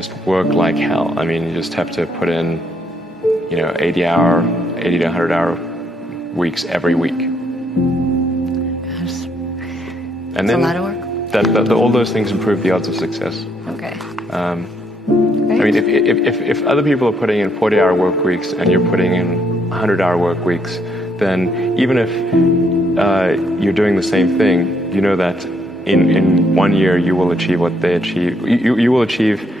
Just work like hell. I mean, you just have to put in, 80 to 100 hour weeks every week. Gosh. And then a lot of work. All those things improve the odds of success. Okay. I mean, if other people are putting in 40-hour work weeks and you're putting in 100-hour work weeks, then even if you're doing the same thing, you know that in 1 year you will achieve what they achieve. You will achieve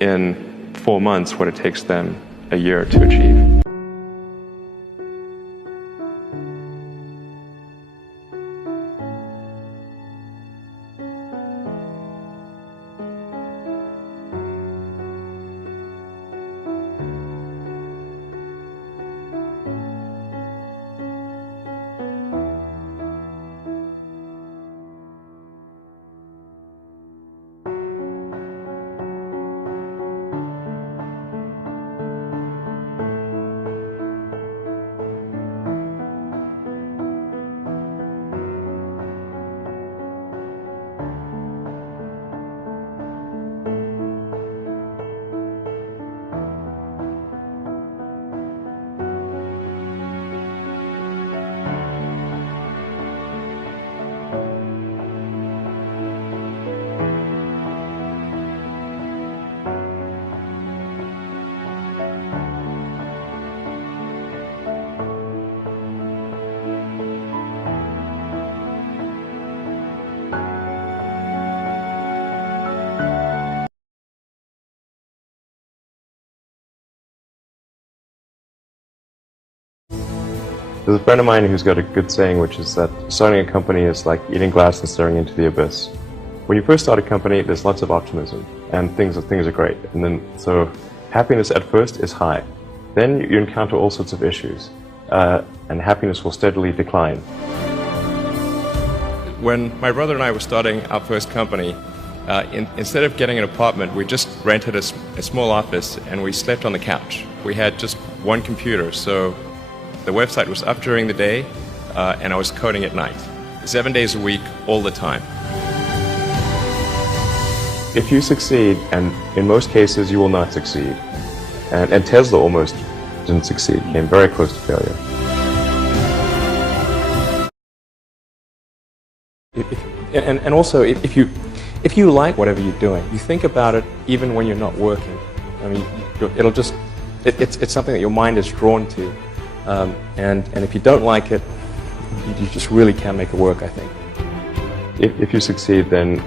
in 4 months what it takes them a year to achieve. There's a friend of mine who's got a good saying, which is that starting a company is like eating glass and staring into the abyss. When you first start a company, there's lots of optimism and things are great. And then, so happiness at first is high. Then you encounter all sorts of issues, and happiness will steadily decline. When my brother and I were starting our first company, instead of getting an apartment, we just rented a small office and we slept on the couch. We had just one computer, so the website was up during the day, and I was coding at night. 7 days a week, all the time. If you succeed, and in most cases you will not succeed, and Tesla almost didn't succeed, came very close to failure. And also, if you like whatever you're doing, you think about it even when you're not working. I mean, it's something that your mind is drawn to. And if you don't like it, you just really can't make it work, I think. If you succeed, then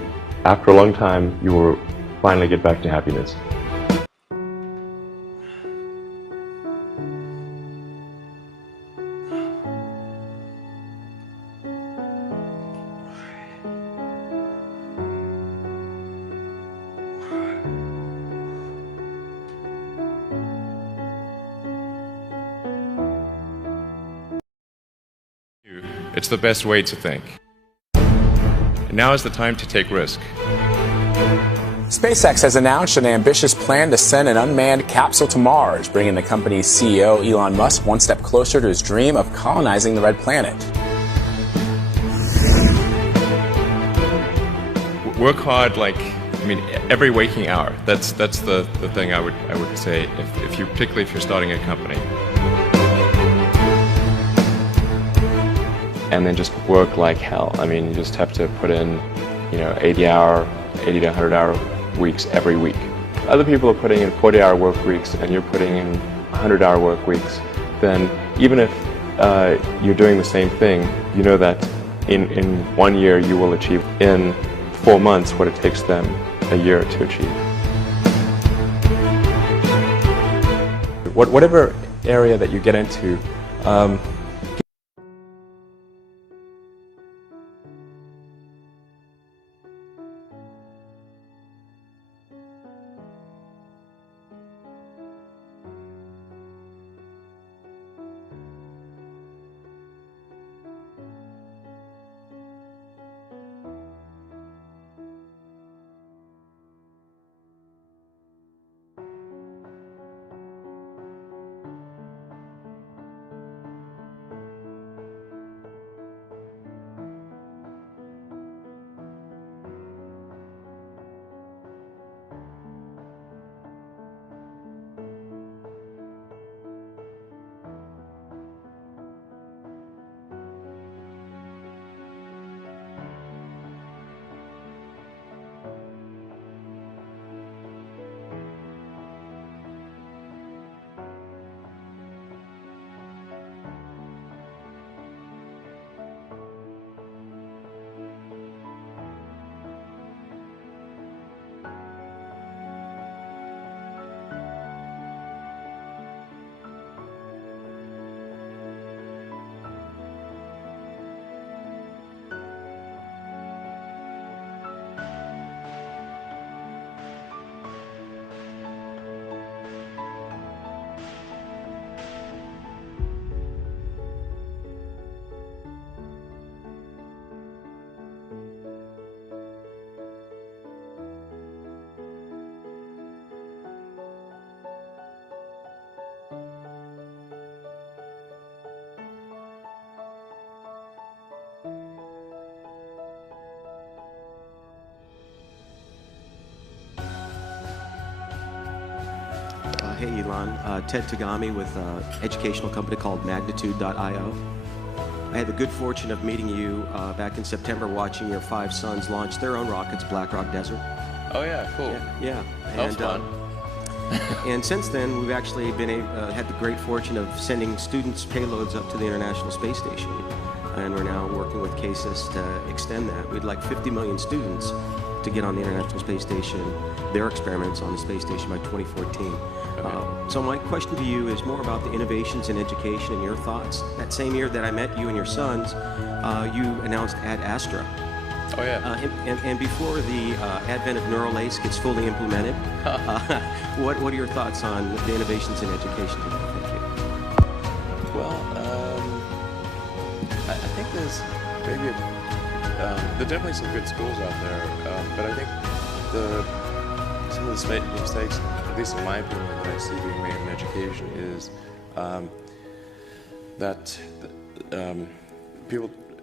after a long time, you will finally get back to happiness. It's the best way to think. And now is the time to take risk. SpaceX has announced an ambitious plan to send an unmanned capsule to Mars, bringing the company's CEO, Elon Musk, one step closer to his dream of colonizing the Red Planet. Work hard, every waking hour. That's the thing I would say, particularly if you're starting a company. And then just work like hell. I mean, you just have to put in, 80 to 100 hour weeks every week. Other people are putting in 40-hour work weeks and you're putting in 100-hour work weeks. Then even if you're doing the same thing, you know that in 1 year you will achieve in 4 months what it takes them a year to achieve. Whatever area that you get into, Hey, Elon. Ted Tagami with an educational company called magnitude.io. I had the good fortune of meeting you back in September, watching your 5 sons launch their own rockets, Black Rock Desert. Oh yeah, cool. Yeah. That was fun. And since then, we've actually had the great fortune of sending students' payloads up to the International Space Station. And we're now working with CASIS to extend that. We'd like 50 million students to get on the International Space Station, their experiments on the space station by 2014. Okay. So my question to you is more about the innovations in education and your thoughts. That same year that I met you and your sons, you announced Ad Astra. Oh yeah. And before the advent of Neural Lace gets fully implemented, what are your thoughts on the innovations in education today? Thank you. Well, I think there's maybe there are definitely some good schools out there, but I think some of the mistakes, at least in my opinion, that I see being made in education is that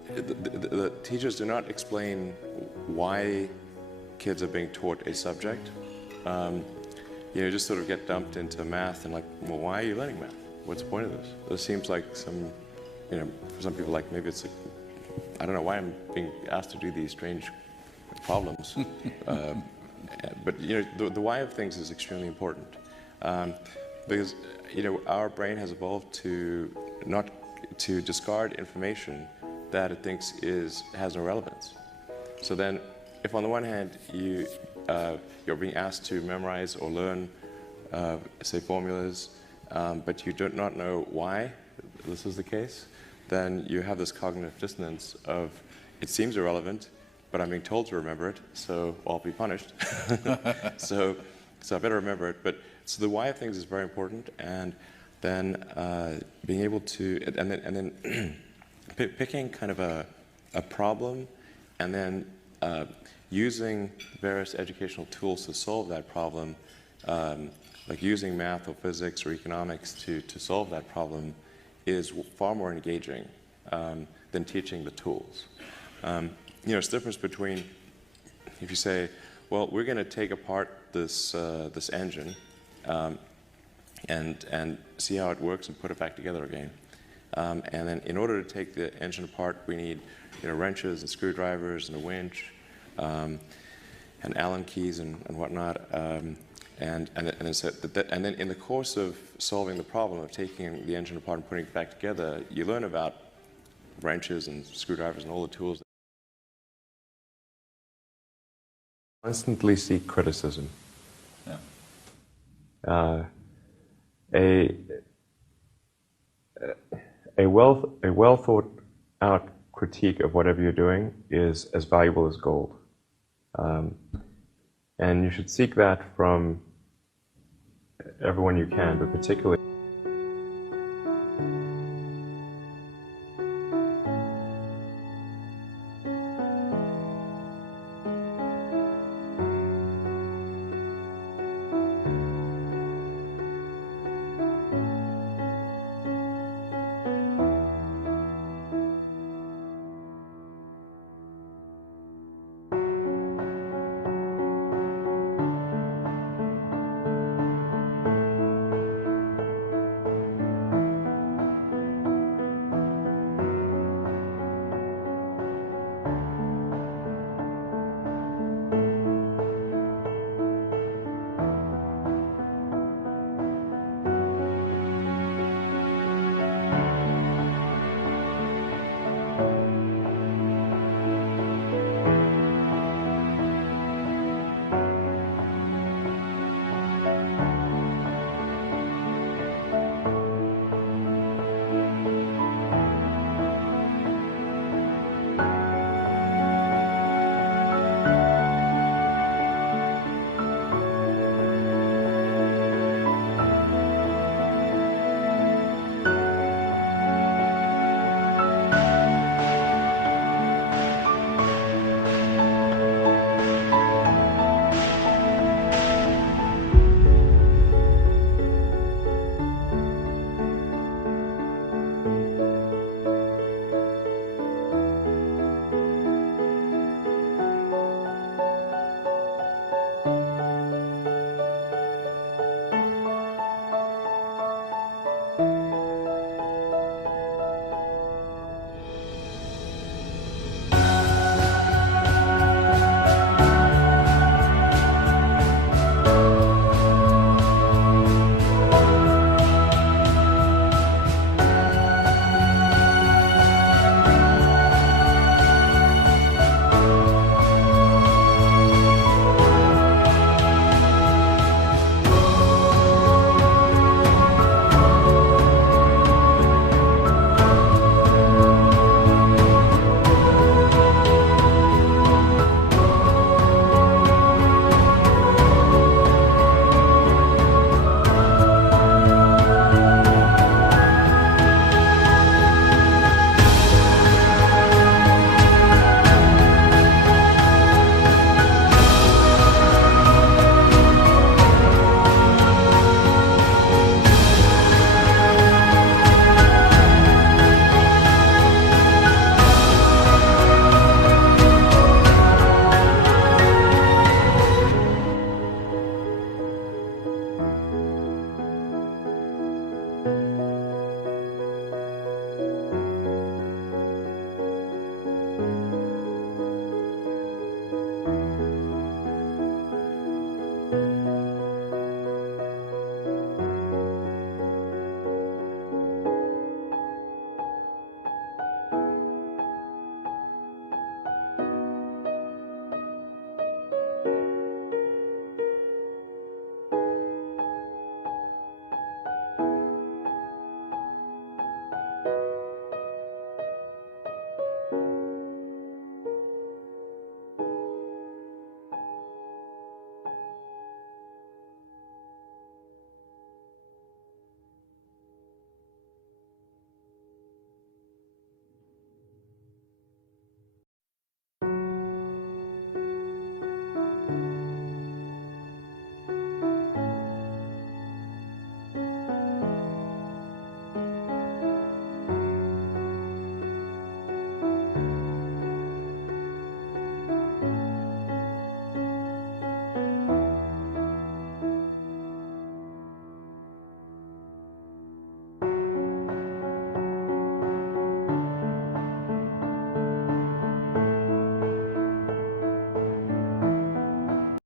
the teachers do not explain why kids are being taught a subject. Just sort of get dumped into math and like, well, why are you learning math? What's the point of this? It seems like for some people, like maybe it's like, I don't know why I'm being asked to do these strange problems. But the why of things is extremely important because our brain has evolved to discard information that it thinks has no relevance. So then, if on the one hand you're being asked to memorize or learn, say formulas, but you do not know why this is the case, then you have this cognitive dissonance of it seems irrelevant, but I'm being told to remember it, so I'll be punished. so I better remember it. So the why of things is very important, and then being able to and then picking kind of a problem, and then using various educational tools to solve that problem, like using math or physics or economics to solve that problem, is far more engaging than teaching the tools. It's the difference between if you say, well, we're going to take apart this engine and see how it works and put it back together again. And then in order to take the engine apart, we need wrenches and screwdrivers and a winch and Allen keys and whatnot. And then in the course of solving the problem of taking the engine apart and putting it back together, you learn about wrenches and screwdrivers and all the tools. Constantly seek criticism. Yeah. A well thought out critique of whatever you're doing is as valuable as gold. And you should seek that from everyone you can, but particularly